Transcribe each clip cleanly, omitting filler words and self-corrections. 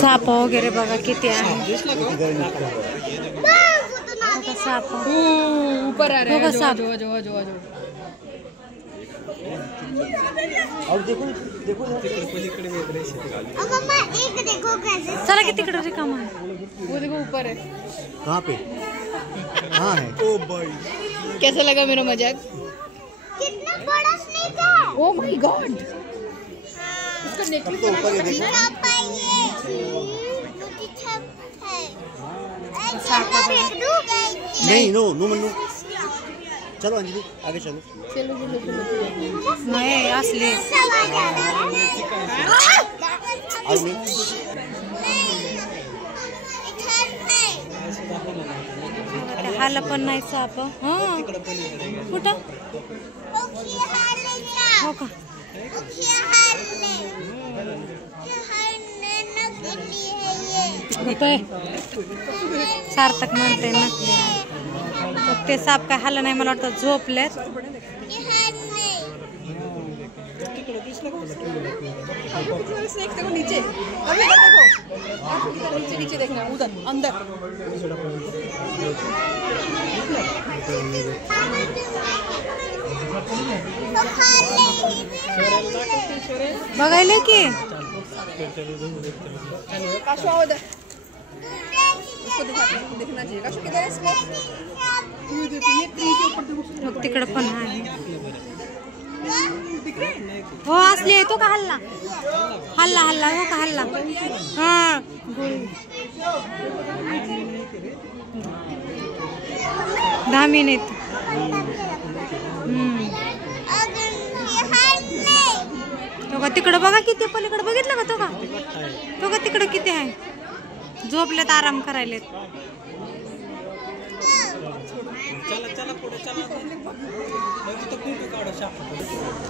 साप वगैरे बघा किती आहे. साप ऊपर आ रहे हैं. साप और देखो देखो मम्मा एक देखो कैसे. चला की तिकडे रिकामा आहे. वो देखो ऊपर है. कहाँ पे? हाँ है. ओ भाई कैसा लगा मेरा मजाक? कितना बड़ा स्नेक है. Oh my God. उसका नेकलेस ऊपर ये देखो. पापा ये मुझे छप है. अच्छा देख दूं. नहीं नो नो मनु. चलो अंजलि आगे चलो. चलो चलो चलो. नाही असले और नहीं. हाल पण नाही साप. हा कुठं हो का. सार्थक म्हणते नकली आहे. ते साप काय हाल नाही मला वाटतं झोपलेत. स्नेक देखो नीचे. अभी इधर देखो. इधर नीचे नीचे देखना. उधर अंदर. बघायला की काशू आओ इधर. उसको देखना चाहिए. काशू किधर है स्नेक? ये देखो ये ट्री के ऊपर देखो. तिकडे पण आहे. हो असली आहे. तो का हल्ला हल्ला हल्ला हो का हल्ला. हा धामी नाहीत. तो का तिकडं बघा किती पलीकडे बघितलं का. तो का तिकडं किती आहे. झोपलेत आराम करायलेत.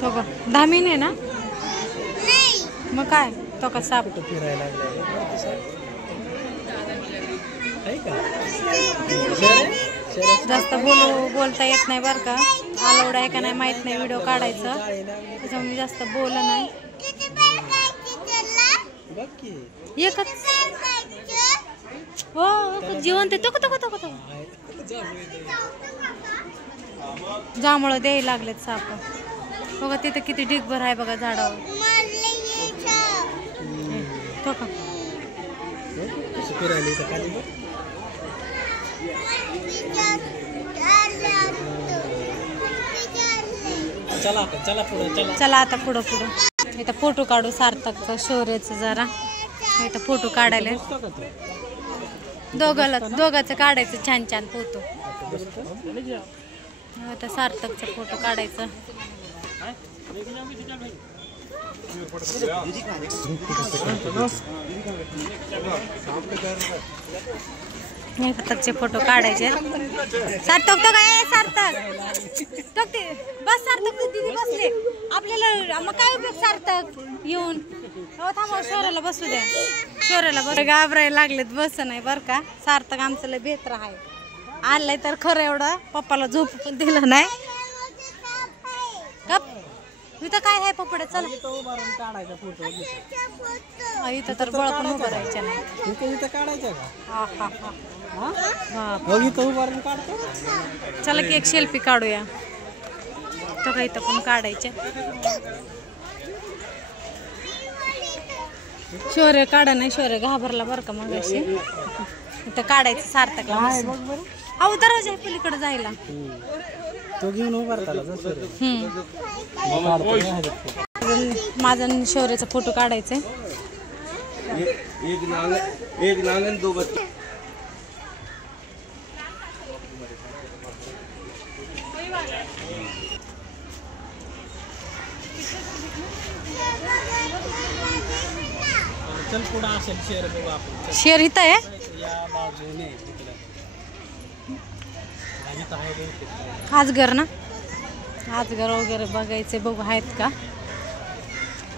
तो का धामी नाही ना. मग काय तो का साप. जास्त बोलता येत नाही बरं का. अलाउड आहे का नाही माहित नाही व्हिडिओ काढायचं. त्याच्यामुळे जास्त बोल नाही. एकच हो जिवंत तो का जांभळं द्यायला लागलेत साप. बघा तिथे किती ढिगभर आहे बघा झाडावर. तो का चला आता पुढं इथं फोटो काढू. सार्थकचं शौर्याचं जरा इथं फोटो काढायला. दोघांचं काढायचं छान छान फोटो. आता सार्थकचा फोटो काढायचा. सार्थकचे फोटो काढायचे. सार्थक तो काय सार्थक बस. सार्थक दीदी बसले आपल्याला. मग काय उपयोग सार्थक येऊन. हो थांबा शौर्याला बसू द्या. शौर्याला बस. घाबरायला लागलेत बस नाही बरं का. सार्थक आमचं लय बेहतर आहे. आलंय तर खरं एवढं पप्पाला झोप पण दिलं नाही. इथं काय आहे पपड्या. चला इथं तर बळ पण उभं राहायचं नाही. चला की एक सेल्फी काढूया. तो का इथं पण काढायच्या. शौर्य काढा नाही. शौर्य घाबरला बरं का मग अशी. इथं काढायचं सार्थकला. अहो दरवाजा पलीकडे जायला. तो घेऊन उभारताला. माझा शौर्याचा फोटो काढायचा. एक नांगन दो बच्चे. चल पुढे असेल शेर बघू आपण. शेर इथं आहे. या बाजूने आजगर ना. आजगर वगैरे बघायचे बघू आहेत का.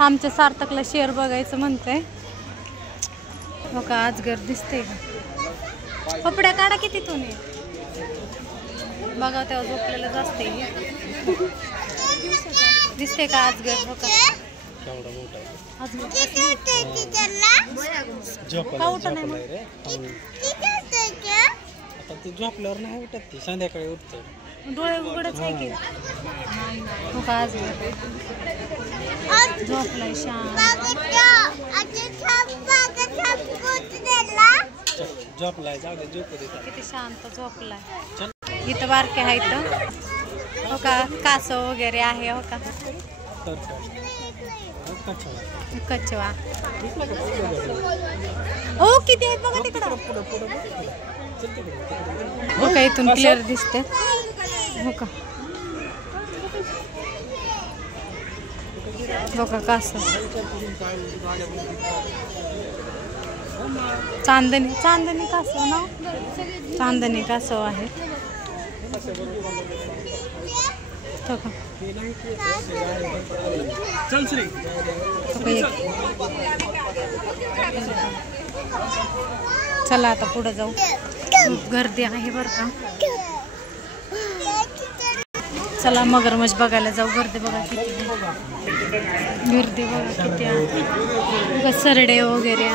आमच्या सार्थकला शेर बघायचं म्हणतंय. हो का आजगर दिसते का. पपड्या काढा किती तुम्ही बघा. तेव्हा झोपलेलं असते. दिसते का आजगर. हो का का उठा नाही मग? किती असतं का? आता ती झोपल्यावर नाही उठत ती संध्याकाळी उठते डोळे उघडच आहे की हो का आज झोपलाय शांत झोपलाय जाऊ दे झोपू दे किती शांत झोपलाय. इथं बारके आहे इथं हो का कासव वगैरे आहे हो का कचवा हो किती आहेत बघा तिकडं हो का इथून क्लिअर दिसते हो का हो का कासव चांदणी कासव ना चांदणी कासव आहे हो का चल श्री चला आता पुढे जाऊ खूप गर्दी आहे बरं का चला मगरमच्छ बघायला जाऊ गर्दी बघा किती गर्दी बघा किती आहे सरडे वगैरे